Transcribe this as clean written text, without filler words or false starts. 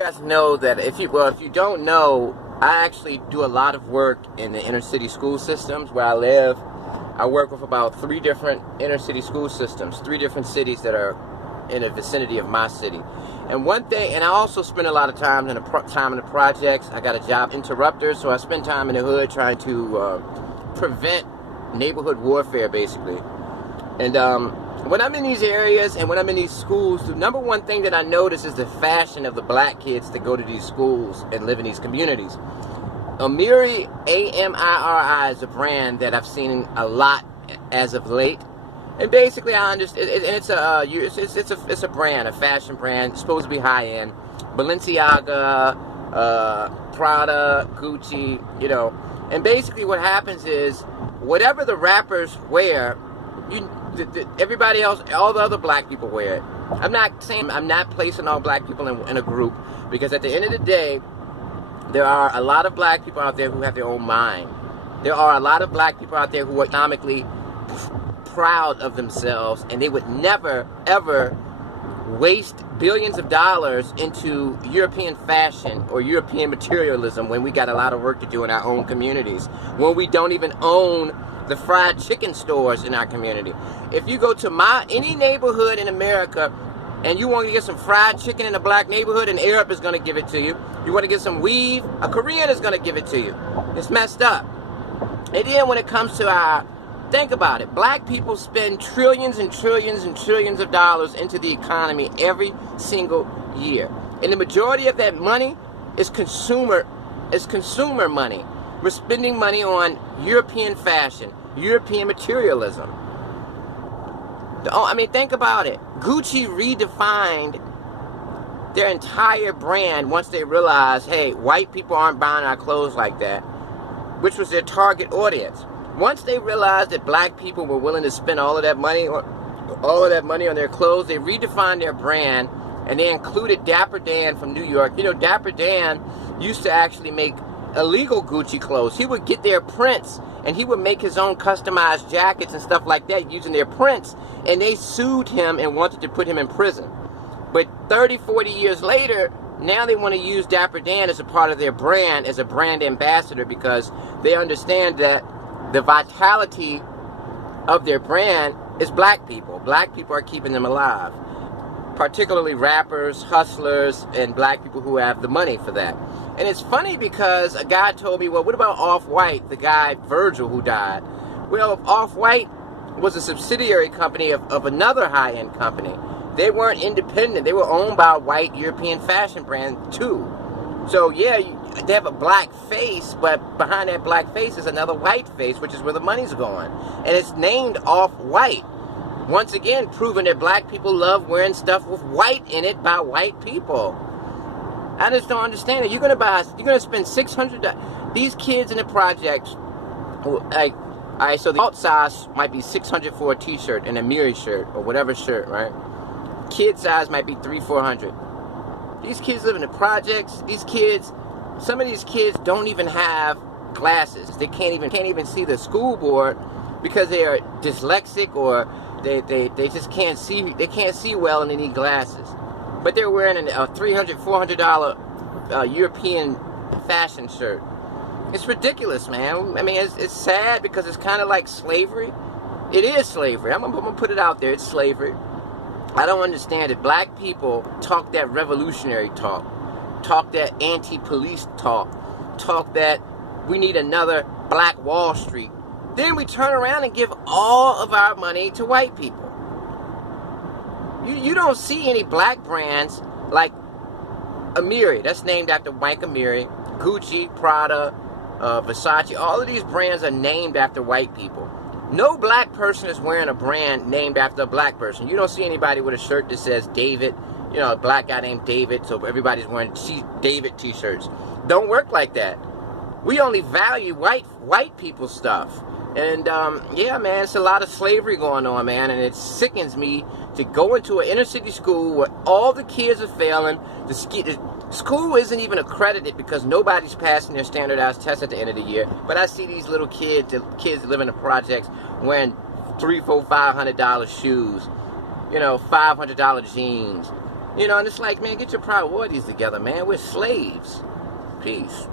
guys know that if you don't know, I actually do a lot of work in the inner city school systems where I live. I work with about 3 different inner city school systems, 3 different cities that are in the vicinity of my city. And one thing, and I also spend a lot of time in the projects. I got a job interrupter, so I spend time in the hood trying to prevent neighborhood warfare, basically. And when I'm in these areas and when I'm in these schools, the number one thing that I notice is the fashion of the black kids that go to these schools and live in these communities. Amiri, A-M-I-R-I, is a brand that I've seen a lot as of late. And basically, I understand, and it's a brand, a fashion brand, it's supposed to be high end. Balenciaga, Prada, Gucci, you know. And basically, what happens is, whatever the rappers wear, everybody else, all the other black people wear it. I'm not placing all black people in a group, because at the end of the day, there are a lot of black people out there who have their own mind. There are a lot of black people out there who are economically proud of themselves, and they would never, ever waste billions of dollars into European fashion or European materialism when we got a lot of work to do in our own communities, when we don't even own the fried chicken stores in our community. If you go to any neighborhood in America and you want to get some fried chicken in a black neighborhood, an Arab is going to give it to you. You want to get some weave, a Korean is going to give it to you. It's messed up. And then when it comes to think about it, black people spend trillions and trillions and trillions of dollars into the economy every single year. And the majority of that money is consumer money. We're spending money on European fashion, European materialism. I mean, think about it. Gucci redefined their entire brand once they realized, hey, white people aren't buying our clothes like that, which was their target audience. Once they realized that black people were willing to spend all of that money on their clothes, they redefined their brand, and they included Dapper Dan from New York. You know, Dapper Dan used to actually make illegal Gucci clothes. He would get their prints, and he would make his own customized jackets and stuff like that using their prints, and they sued him and wanted to put him in prison. But 30, 40 years later, now they want to use Dapper Dan as a part of their brand, as a brand ambassador, because they understand that the vitality of their brand is black people. Black people are keeping them alive. Particularly rappers, hustlers, and black people who have the money for that. And it's funny because a guy told me, well, what about Off-White, the guy Virgil who died? Well, Off-White was a subsidiary company of another high-end company. They weren't independent. They were owned by a white European fashion brand too. So yeah, they have a black face, but behind that black face is another white face, which is where the money's going. And it's named Off-White. Once again, proving that black people love wearing stuff with white in it by white people. I just don't understand it. You're gonna spend $600. These kids in the projects, like, all right, so the alt size might be $600 for a t-shirt and a Miri shirt or whatever shirt, right? Kid size might be $300-$400. These kids live in the projects. Some of these kids don't even have glasses. They can't even see the school board because they are dyslexic, or they just can't see. They can't see well and they need glasses. But they're wearing a $300-$400 European fashion shirt. It's ridiculous, man. I mean, it's sad because it's kind of like slavery. It is slavery. I'm gonna put it out there. It's slavery. I don't understand it. Black people talk that revolutionary talk that anti-police talk that we need another Black Wall Street. Then we turn around and give all of our money to white people. You don't see any black brands like Amiri, that's named after Mike Amiri, Gucci, Prada, Versace. All of these brands are named after white people. No black person is wearing a brand named after a black person. You don't see anybody with a shirt that says David, you know, a black guy named David, so everybody's wearing David t-shirts. Don't work like that. We only value white people's stuff. And yeah, man, it's a lot of slavery going on, man, and it sickens me to go into an inner city school where all the kids are failing. The school isn't even accredited because nobody's passing their standardized tests at the end of the year. But I see these little kids that live in the projects wearing $300, $400, $500 shoes, you know, $500 jeans. You know, and it's like, man, get your priorities together, man. We're slaves. Peace.